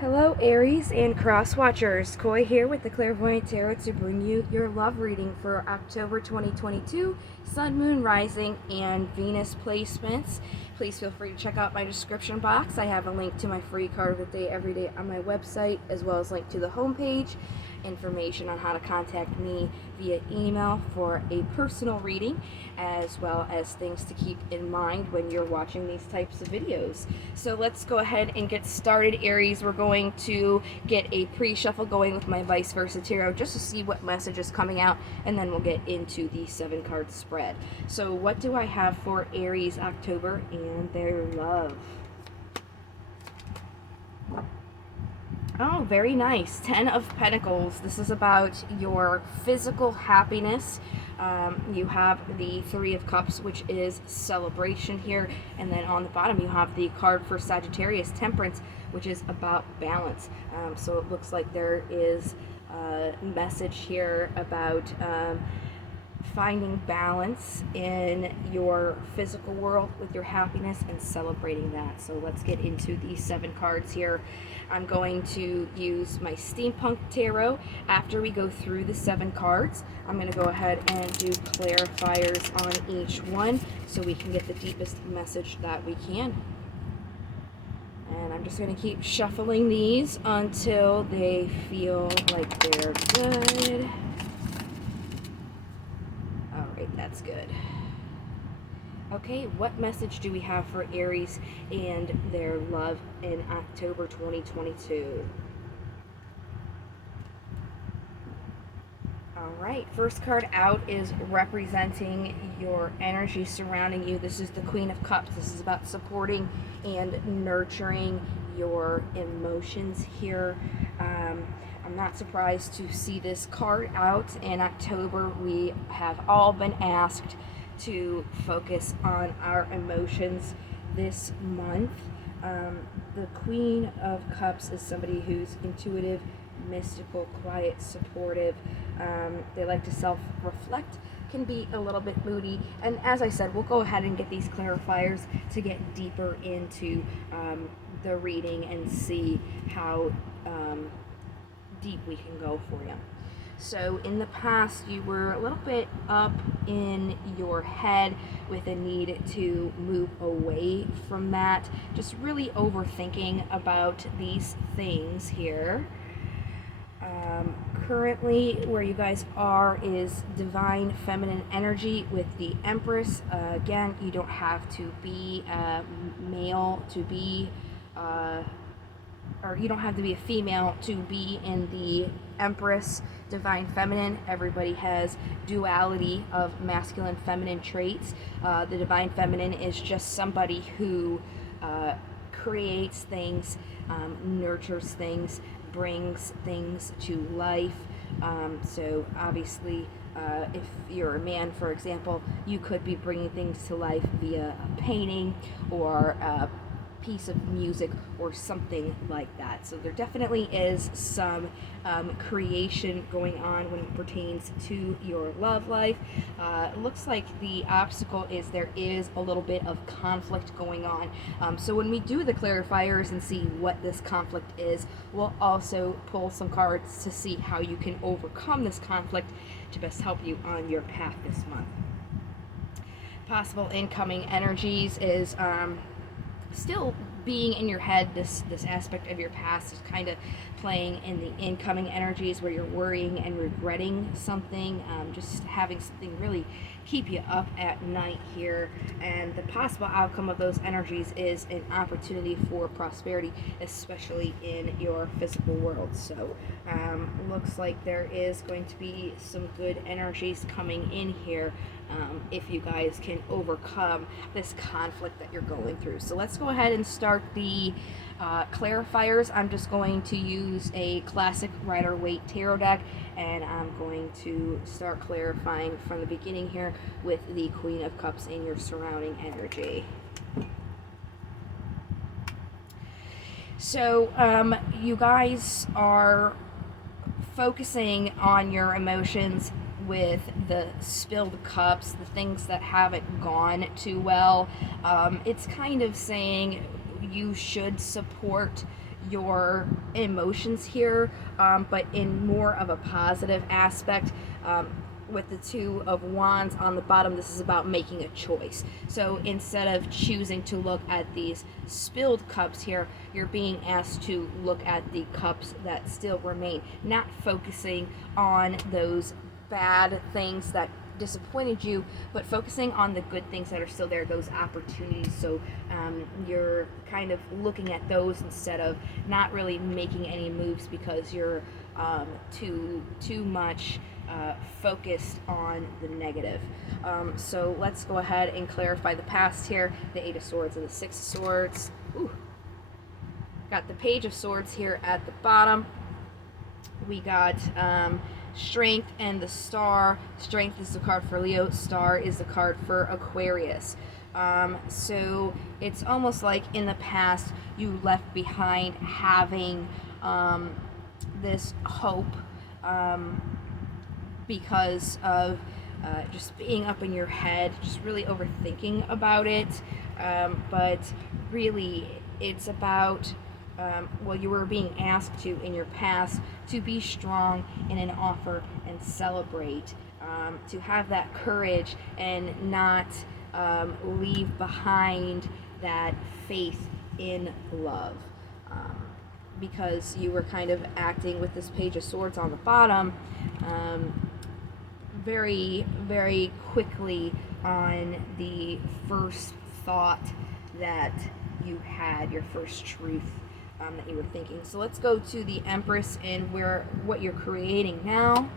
Hello Aries and Cross Watchers, Koi here with the Clairvoyant Tarot to bring you your love reading for October 2022, Sun, Moon, Rising, and Venus placements. Please feel free to check out my description box. I have a link to my free card of the day every day on my website, as well as link to the homepage, information on how to contact me via email for a personal reading, as well as things to keep in mind when you're watching these types of videos. So let's go ahead and get started, Aries. We're going to get a pre-shuffle going with my vice versa tarot just to see what message is coming out, and then we'll get into the 7-card spread. So what do I have for Aries October and their love? Oh, very nice. 10 of Pentacles. This is about your physical happiness. You have the 3 of Cups, which is celebration here. And then on the bottom, you have the card for Sagittarius, Temperance, which is about balance. So it looks like there is a message here about finding balance in your physical world with your happiness and celebrating that. So let's get into these 7 cards here. I'm going to use my Steampunk Tarot. After we go through the 7 cards, I'm going to go ahead and do clarifiers on each one so we can get the deepest message that we can. And I'm just going to keep shuffling these until they feel like they're good. Alright, that's good. Okay, what message do we have for Aries and their love in October 2022? Alright, first card out is representing your energy surrounding you. This is the Queen of Cups. This is about supporting and nurturing your emotions here. I'm not surprised to see this card out in October. We have all been asked to focus on our emotions this month. The Queen of Cups is somebody who's intuitive, mystical, quiet, supportive. They like to self-reflect, can be a little bit moody, and as I said, we'll go ahead and get these clarifiers to get deeper into the reading and see how deep we can go for you. So in the past, you were a little bit up in your head with a need to move away from that, just really overthinking about these things here. Currently, where you guys are is divine feminine energy with the Empress. Again, you don't have to be male to be or you don't have to be a female to be in the Empress, divine feminine. Everybody has duality of masculine feminine traits. The divine feminine is just somebody who creates things, nurtures things, brings things to life. So obviously, if you're a man, for example, you could be bringing things to life via a painting or a piece of music or something like that. So there definitely is some creation going on when it pertains to your love life. It looks like the obstacle is there is a little bit of conflict going on. So when we do the clarifiers and see what this conflict is, we'll also pull some cards to see how you can overcome this conflict to best help you on your path this month. Possible incoming energies is still being in your head. This aspect of your past is kind of playing in the incoming energies where you're worrying and regretting something, just having something really keep you up at night here. And the possible outcome of those energies is an opportunity for prosperity, especially in your physical world. So looks like there is going to be some good energies coming in here if you guys can overcome this conflict that you're going through. So let's go ahead and start the clarifiers. I'm just going to use a classic Rider-Waite tarot deck, and I'm going to start clarifying from the beginning here with the Queen of Cups in your surrounding energy. So you guys are focusing on your emotions with the spilled cups, the things that haven't gone too well. It's kind of saying you should support your emotions here, but in more of a positive aspect. With the Two of Wands on the bottom, this is about making a choice. So instead of choosing to look at these spilled cups here, you're being asked to look at the cups that still remain, not focusing on those bad things that disappointed you, but focusing on the good things that are still there, those opportunities. So you're kind of looking at those instead of not really making any moves because you're too much focused on the negative. So let's go ahead and clarify the past here. The Eight of Swords and the Six of Swords. Ooh. Got the Page of Swords here at the bottom. We got Strength and the Star. Strength is the card for Leo. Star is the card for Aquarius. So it's almost like in the past you left behind having this hope because of just being up in your head, just really overthinking about it. But really, it's about you were being asked to in your past to be strong in an offer and celebrate, to have that courage and not leave behind that faith in love. Because you were kind of acting with this Page of Swords on the bottom very, very quickly on the first thought that you had, your first truth that you were thinking. So let's go to the Empress and what you're creating now.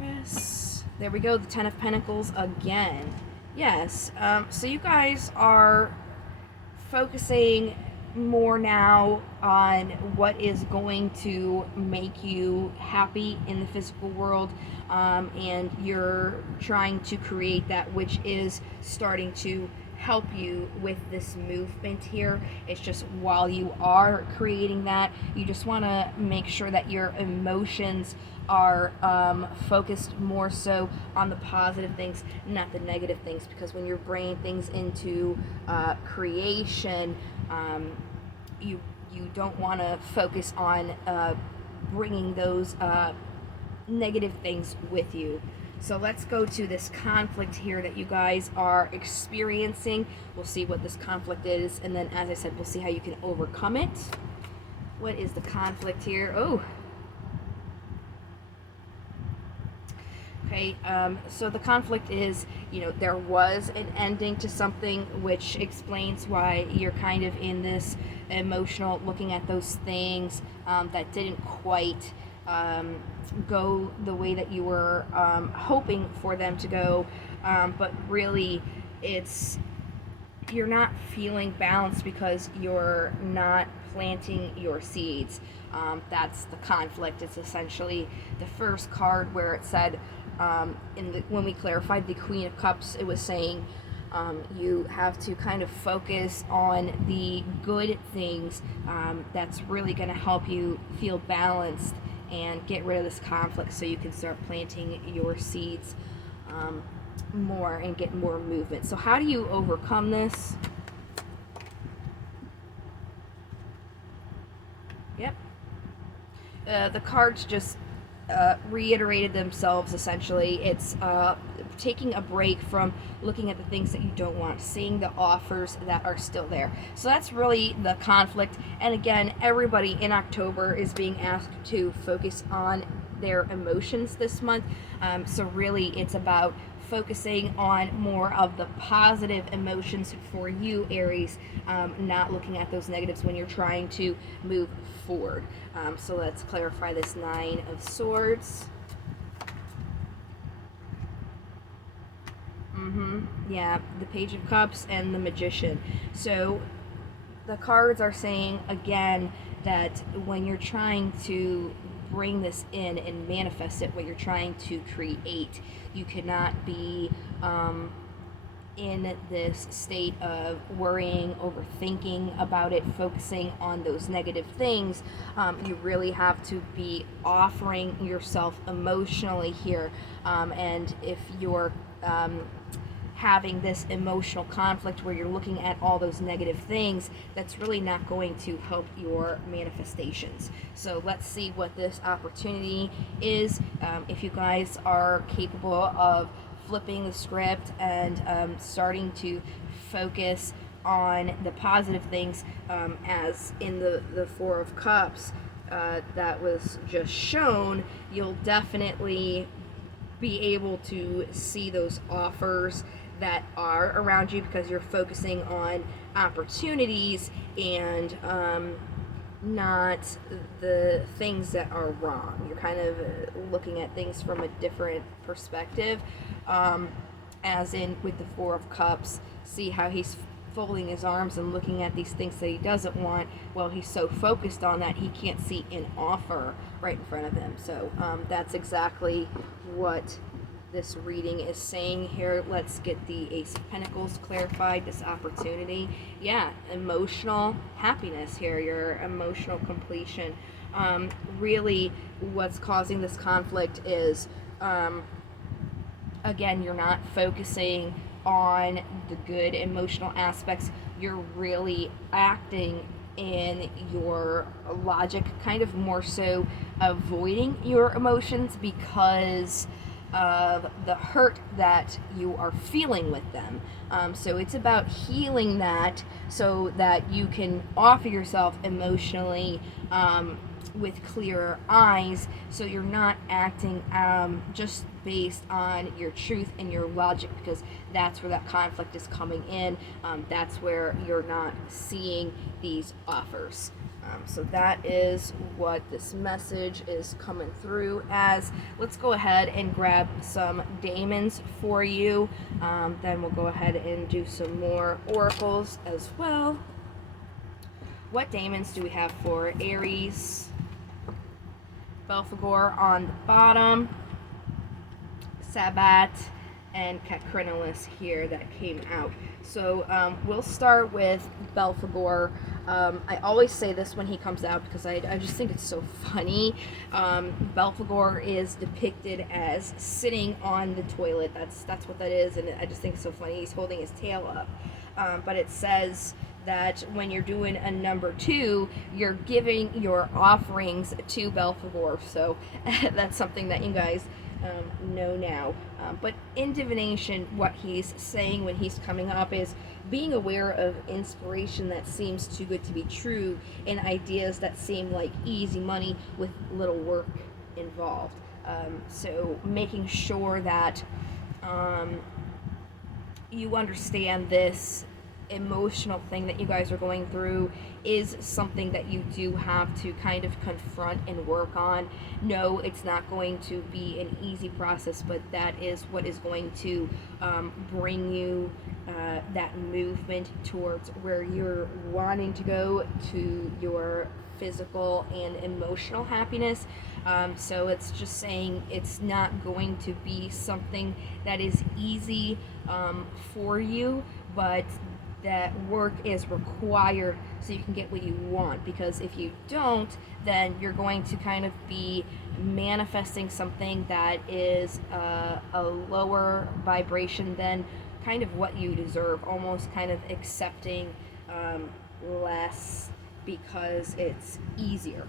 Empress. There we go, the Ten of Pentacles again. Yes, so you guys are focusing more now on what is going to make you happy in the physical world, and you're trying to create that which is starting to help you with this movement here. It's just while you are creating that, you just want to make sure that your emotions are focused more so on the positive things, not the negative things, because when you're bringing things into creation, you don't want to focus on bringing those negative things with you. So let's go to this conflict here that you guys are experiencing. We'll see what this conflict is, and then, as I said, we'll see how you can overcome it. What is the conflict here? Oh. Okay, so the conflict is, there was an ending to something, which explains why you're kind of in this emotional, looking at those things that didn't quite go the way that you were hoping for them to go, but really you're not feeling balanced because you're not planting your seeds. That's the conflict. It's essentially the first card where it said, when we clarified the Queen of Cups, it was saying you have to kind of focus on the good things that's really going to help you feel balanced and get rid of this conflict so you can start planting your seeds more and get more movement. So how do you overcome this? Yep. The cards just reiterated themselves. Essentially, it's taking a break from looking at the things that you don't want, seeing the offers that are still there. So that's really the conflict. And again, everybody in October is being asked to focus on their emotions this month. So really, it's about focusing on more of the positive emotions for you, Aries, not looking at those negatives when you're trying to move forward. So let's clarify this Nine of Swords. Yeah, the Page of Cups and the Magician. So the cards are saying again that when you're trying to bring this in and manifest it, what you're trying to create, you cannot be in this state of worrying, overthinking about it, focusing on those negative things. You really have to be offering yourself emotionally here, and if you're having this emotional conflict where you're looking at all those negative things, that's really not going to help your manifestations. So let's see what this opportunity is. If you guys are capable of flipping the script and starting to focus on the positive things, as in the Four of Cups that was just shown, you'll definitely be able to see those offers that are around you because you're focusing on opportunities and not the things that are wrong. You're kind of looking at things from a different perspective, as in with the Four of Cups. See how he's folding his arms and looking at these things that he doesn't want. Well, he's so focused on that he can't see an offer right in front of him. So that's exactly what this reading is saying here. Let's get the Ace of Pentacles clarified, this opportunity. Yeah, emotional happiness here, your emotional completion. Really what's causing this conflict is, again, you're not focusing on the good emotional aspects. You're really acting in your logic, kind of more so avoiding your emotions because of the hurt that you are feeling with them. So it's about healing that so that you can offer yourself emotionally with clearer eyes, so you're not acting just based on your truth and your logic, because that's where that conflict is coming in. That's where you're not seeing these offers. So that is what this message is coming through as. Let's go ahead and grab some daemons for you. Then we'll go ahead and do some more oracles as well. What daemons do we have for Aries? Belphegor on the bottom, Sabbat, and Cacrinalis here that came out. So we'll start with Belphegor. I always say this when he comes out because I just think it's so funny. Belphegor is depicted as sitting on the toilet. That's what that is, and I just think it's so funny. He's holding his tail up. But it says that when you're doing a number 2, you're giving your offerings to Belphegor. So that's something that you guys know now. But in divination, what he's saying when he's coming up is being aware of inspiration that seems too good to be true and ideas that seem like easy money with little work involved. So making sure that you understand this emotional thing that you guys are going through is something that you do have to kind of confront and work on. No, it's not going to be an easy process, but that is what is going to bring you that movement towards where you're wanting to go, to your physical and emotional happiness. So it's just saying it's not going to be something that is easy for you, but that work is required so you can get what you want, because if you don't, then you're going to kind of be manifesting something that is a lower vibration than kind of what you deserve, almost kind of accepting less because it's easier,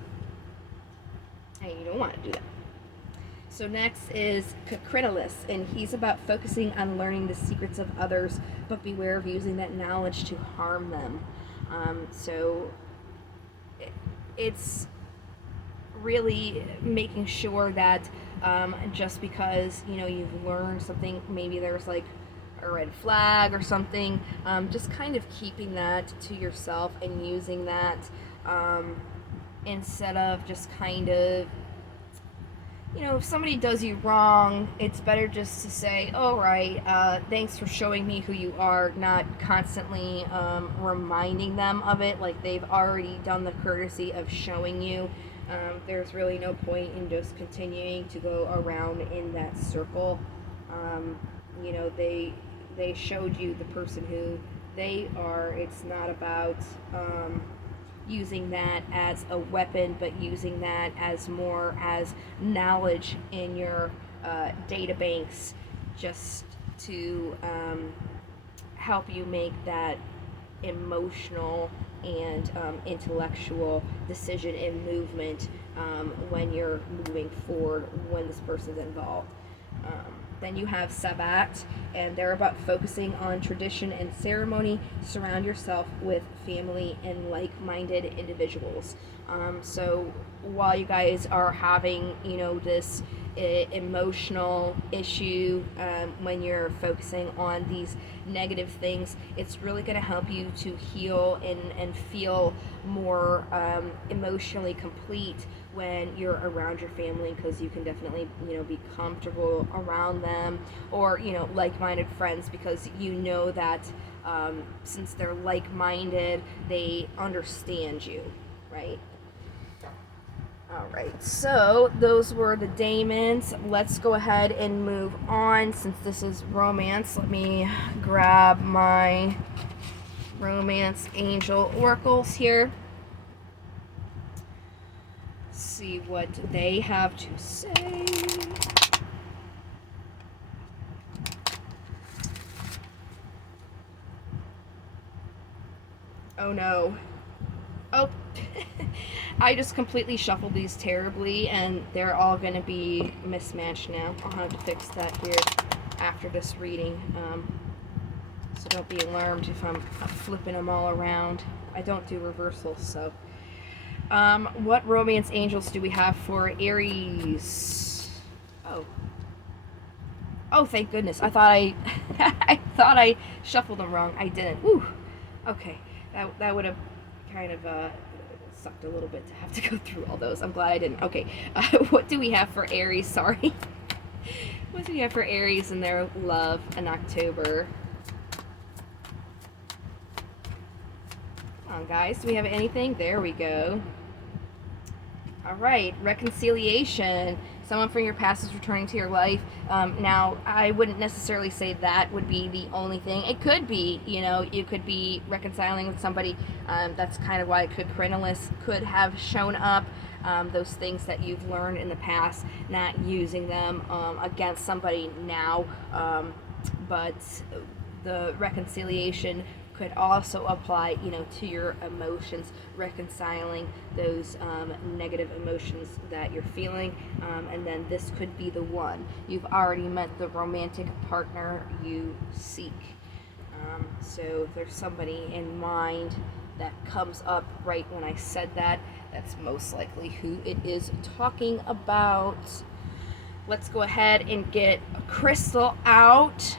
and you don't want to do that. So next is Cacrinalis, and he's about focusing on learning the secrets of others, but beware of using that knowledge to harm them. So it's really making sure that just because you've learned something, maybe there's like a red flag or something, just kind of keeping that to yourself and using that instead of just kind of, if somebody does you wrong, it's better just to say, all right, thanks for showing me who you are, not constantly reminding them of it. Like, they've already done the courtesy of showing you. There's really no point in just continuing to go around in that circle. They showed you the person who they are. It's not about using that as a weapon, but using that as more as knowledge in your data banks, just to help you make that emotional and intellectual decision and movement when you're moving forward when this person's involved. Then you have Sabat, and they're about focusing on tradition and ceremony. Surround yourself with family and like-minded individuals. So while you guys are having, this emotional issue, when you're focusing on these negative things, it's really going to help you to heal and feel more emotionally complete when you're around your family, because you can definitely be comfortable around them, or like-minded friends, because that since they're like-minded, they understand you, right? Alright, so those were the daemons. Let's go ahead and move on. Since this is romance, let me grab my romance angel oracles here. See what they have to say. Oh no. Oh, I just completely shuffled these terribly, and they're all going to be mismatched now. I'll have to fix that here after this reading. So don't be alarmed if I'm flipping them all around. I don't do reversals, so. What romance angels do we have for Aries? Oh, thank goodness. I thought I thought I shuffled them wrong. I didn't. Woo. Okay. That would have kind of sucked a little bit to have to go through all those. I'm glad I didn't. Okay. What do we have for Aries? Sorry. What do we have for Aries in their love in October? Come on, guys. Do we have anything? There we go. All right, reconciliation. Someone from your past is returning to your life. Now, I wouldn't necessarily say that would be the only thing. It could be, you could be reconciling with somebody. That's kind of why Could have shown up. Those things that you've learned in the past, not using them against somebody now. But the reconciliation could also apply, to your emotions, reconciling those negative emotions that you're feeling, and then this could be the one. You've already met the romantic partner you seek. So if there's somebody in mind that comes up right when I said that, that's most likely who it is talking about. Let's go ahead and get a crystal out.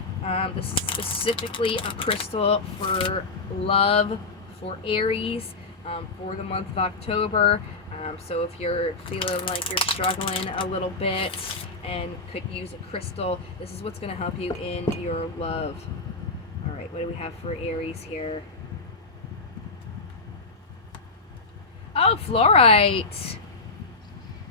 This is specifically a crystal for love for Aries for the month of October. So if you're feeling like you're struggling a little bit and could use a crystal, this is what's going to help you in your love. All right, what do we have for Aries here? Oh, fluorite.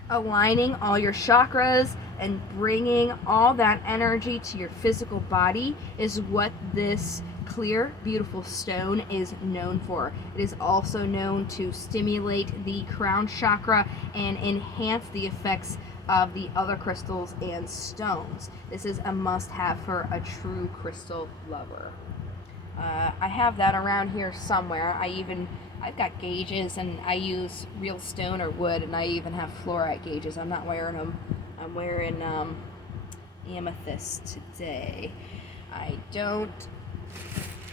Aligning all your chakras and bringing all that energy to your physical body is what this clear, beautiful stone is known for. It is also known to stimulate the crown chakra and enhance the effects of the other crystals and stones. This is a must-have for a true crystal lover. I have that around here somewhere. I've got gauges, and I use real stone or wood, and I even have fluorite gauges. I'm not wearing them. I'm wearing amethyst today. I don't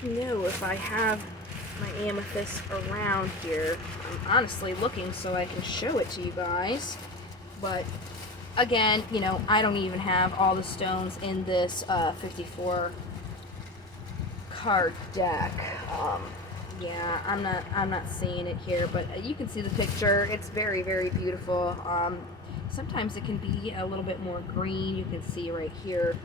know if I have my amethyst around here. I'm honestly looking so I can show it to you guys. But again, I don't even have all the stones in this 54 card deck. Yeah, I'm not seeing it here, but you can see the picture. It's very, very beautiful. Sometimes it can be a little bit more green. You can see right here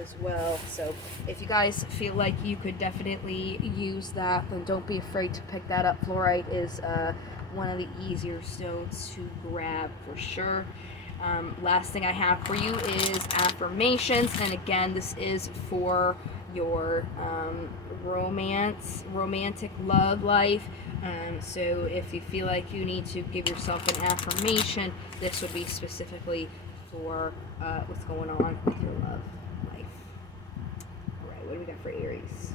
as well. So if you guys feel like you could definitely use that, then don't be afraid to pick that up. Fluorite is one of the easier stones to grab for sure. Last thing I have for you is affirmations, and again, this is for your romantic love life. So if you feel like you need to give yourself an affirmation, this would be specifically for what's going on with your love life. what do we got for Aries?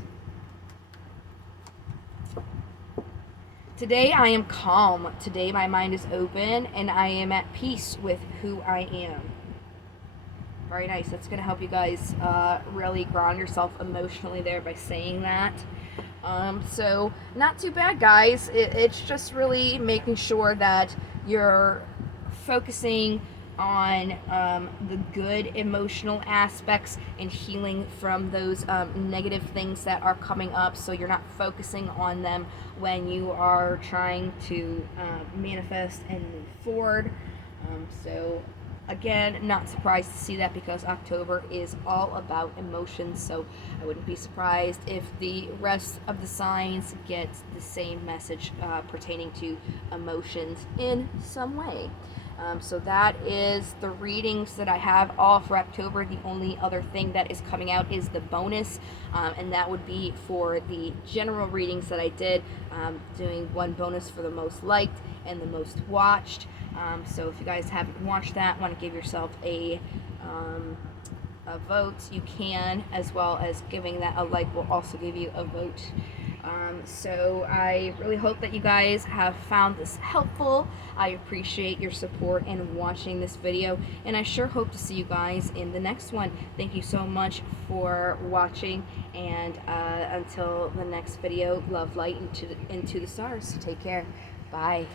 Today I am calm. Today my mind is open and I am at peace with who I am. Very nice. That's going to help you guys really ground yourself emotionally there by saying that. So not too bad, guys. It's just really making sure that you're focusing on the good emotional aspects and healing from those negative things that are coming up, so you're not focusing on them when you are trying to manifest and move forward. So again, not surprised to see that, because October is all about emotions, so I wouldn't be surprised if the rest of the signs get the same message pertaining to emotions in some way. So that is the readings that I have all for October. The only other thing that is coming out is the bonus, and that would be for the general readings that I did, doing one bonus for the most liked and the most watched. So if you guys haven't watched that, want to give yourself a vote, you can, as well as giving that a like will also give you a vote. So I really hope that you guys have found this helpful. I appreciate your support and watching this video, and I sure hope to see you guys in the next one. Thank you so much for watching, and until the next video, love, light into the stars. Take care. Bye.